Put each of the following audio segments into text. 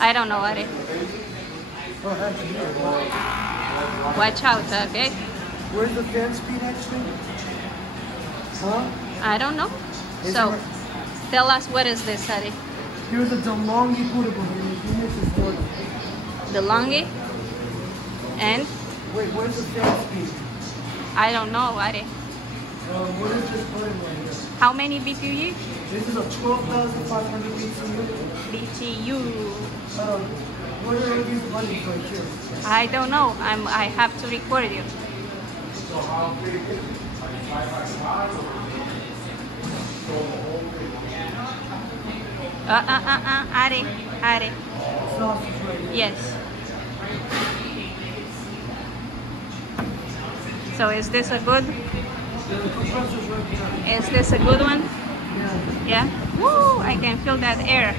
I don't know, Ari. Watch out, okay? Where's the fan speed actually? Huh? I don't know. So, tell us what is this, Ari? Here's a DeLonghi portable unit. DeLonghi? And? Wait, where's the fan speed? I don't know, Ari. What is this button right here? How many BTU? This is a 12,500 BTU. BTU. What are these buttons right here? I don't know. I have to record you. Ari. Yes. So is this a good? Is this a good one? Yeah. Yeah? Woo! I can feel that air.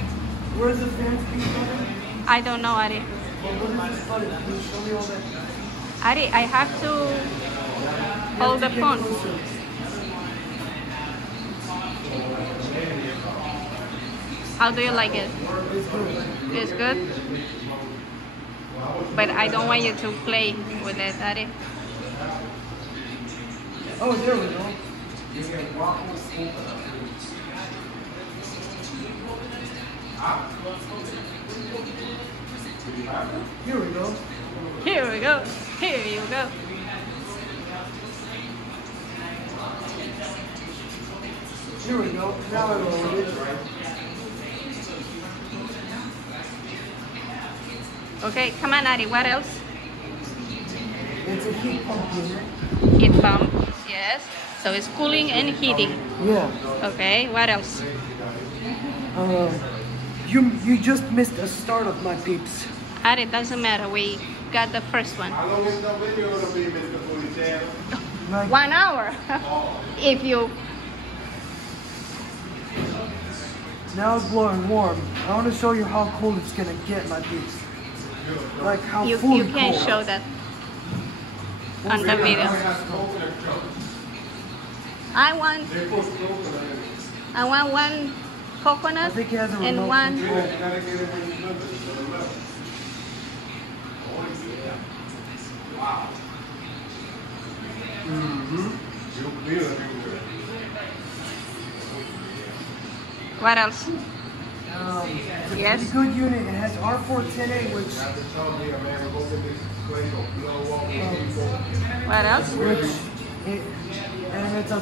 Where's the fan speed button? I don't know, Ari. What is this button? Can you show me all that? Ari, I have to hold the phone. How do you like it? It's good. It's good? But I don't want you to play with it, Ari. Oh, there we go. Here we go. Here we go. Here you go. Here we go. Now I roll it. Okay, come on, Ari. What else? It's a heat pump unit. Heat pump. Yes. So it's cooling and heating. Yeah. Okay, what else? You just missed a startup, my peeps. Ari, it doesn't matter. We got the first one. How long is the video going to be, Mr. Policiano? Like, 1 hour. If you... now it's blowing warm. I want to show you how cold it's gonna get, my peeps. Like how You fully can't cold. show that on the video. I want one coconut I think he has a and remote one. control. What else? It's a Yes. pretty good unit. It has R410A, What else? and it's a.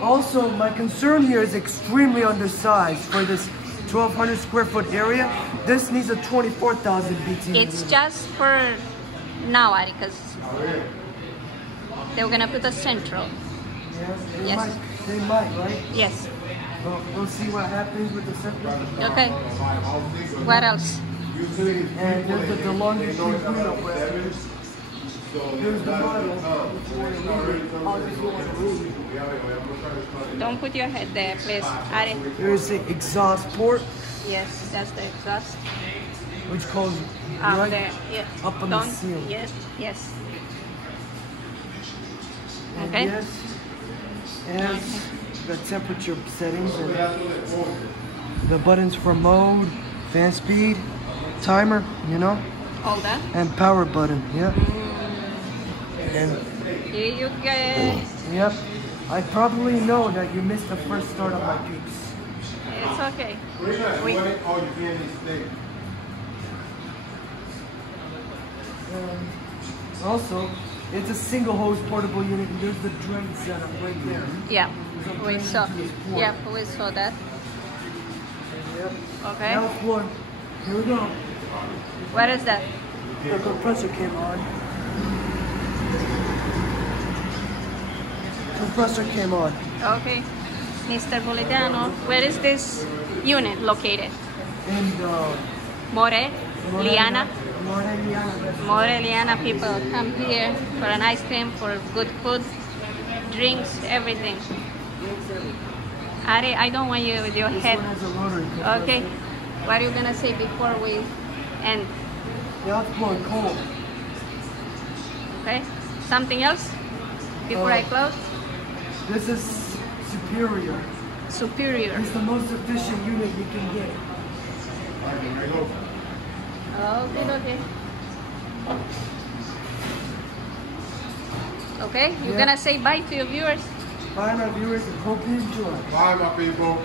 Also, my concern here is extremely undersized for this 1,200 square foot area. This needs a 24,000 BTU. It's just for now, Ari, because they were gonna put a central. Yeah, Yes. They might, right? Yes. Well, we'll see what happens with the central. Okay. What else? And there's the DeLonghi PACAN125HPEK. Here's the model. Don't put your head there, please. Ari. There's the exhaust port, Yes, that's the exhaust. which goes Out right there. Yeah. up on the Don't. seal. Yes. Yes. And Okay. yes, it has the temperature settings and the buttons for mode, fan speed, timer, you know, All that. and power button. Yeah. And Here you go. yep, I probably know that you missed the first start of my peeps. It's okay. Also, it's a single hose portable unit, and there's the drain setup right there. Yeah. There's a We drain saw. to this port. Yeah, we saw that. Yep. Okay. Now floor. Here we go. What is that? The compressor came on. Compressor came on. Okay. Mr. Policiano, where is this unit located? And Liana. More Liana people come here for an ice cream, for good food, drinks, everything. Ari, I don't want you with your This head. one has a rotary compressor. Okay. What are you gonna say before we end? Yeah, it's blowing cold. Okay. Something else before I close? This is superior. Superior. It's the most efficient unit you can get. Okay. Okay, you're Yeah. gonna say bye to your viewers. Bye, my viewers, and hope you enjoy. Bye, my people.